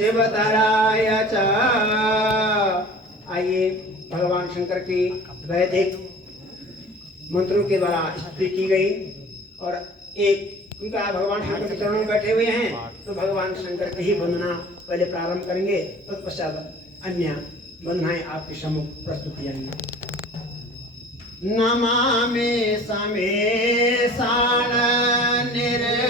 शिवतराय च। आइए भगवान शंकर की वैदिक मंत्रों के द्वारा स्तुति की गई और एक उनका भगवान शंकर के चरणों में बैठे हुए हैं तो भगवान शंकर की ही वंदना पहले प्रारंभ करेंगे, तत्पश्चात अन्य वंदनाएं आपके सम्मुख प्रस्तुत की जाएंगी। नमामि समेशान निर्